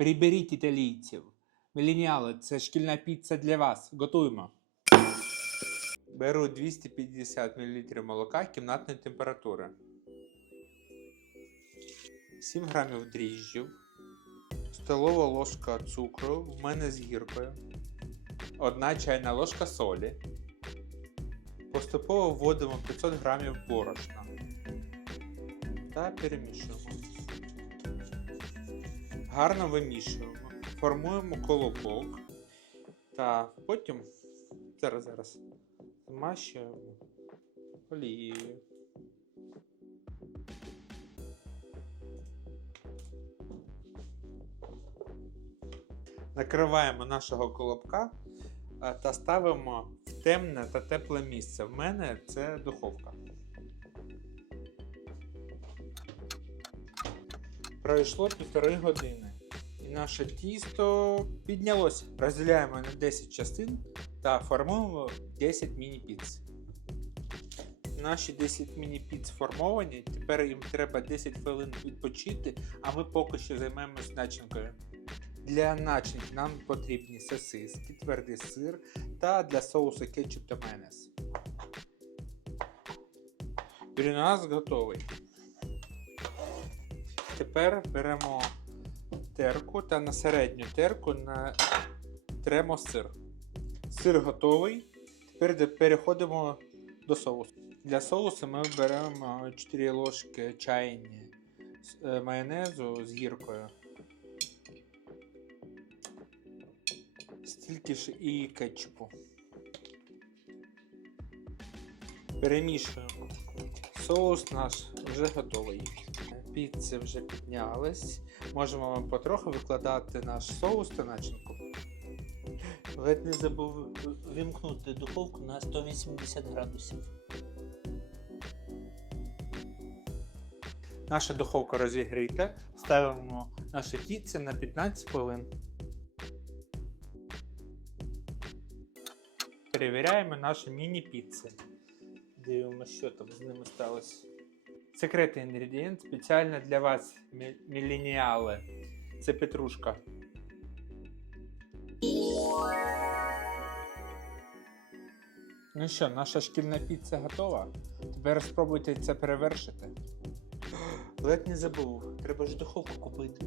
Приберіть італійців. Міленіали, це шкільна піца для вас. Готуємо. Беру 250 мл молока кімнатної температури. 7 грамів дріжджів. Столова ложка цукру в мене з гіркою. Одна чайна ложка солі. Поступово вводимо 500 грамів борошна та перемішуємо. Гарно вимішуємо. Формуємо колобок та потім зараз зараз змащуємо олією. Накриваємо нашого колобка та ставимо в темне та тепле місце. В мене це духовка. Пройшло півтори години. І наше тісто піднялося. Розділяємо на 10 частин та формуємо 10 міні-піц. Наші 10 міні-піц сформовані. Тепер їм треба 10 хвилин відпочити, а ми поки що займемось начинкою. Для начинки нам потрібні сосиски, твердий сир та для соусу кетчуп та майонез. Пірінас готовий. Тепер беремо терку та на середню терку на... тремо сир. Сир готовий. Тепер переходимо до соусу. Для соусу ми беремо 4 ложки чайні е, майонезу з гіркою. Стільки ж і кетчупу. Перемішуємо. Соус наш вже готовий. Піци вже піднялись. Можемо вам потроху викладати наш соус та начинку. Ледь не забув вімкнути духовку на 180 градусів. Наша духовка розігріта. Ставимо наші піци на 15 хвилин. Перевіряємо наші міні-піци. Дивимося, що там з ними сталося. Секретний інгредієнт спеціально для вас, мі- міленіали. Це петрушка. Ну що, наша шкільна піца готова. Тепер спробуйте це перевершити. Ледь не забув. Треба ж духовку купити.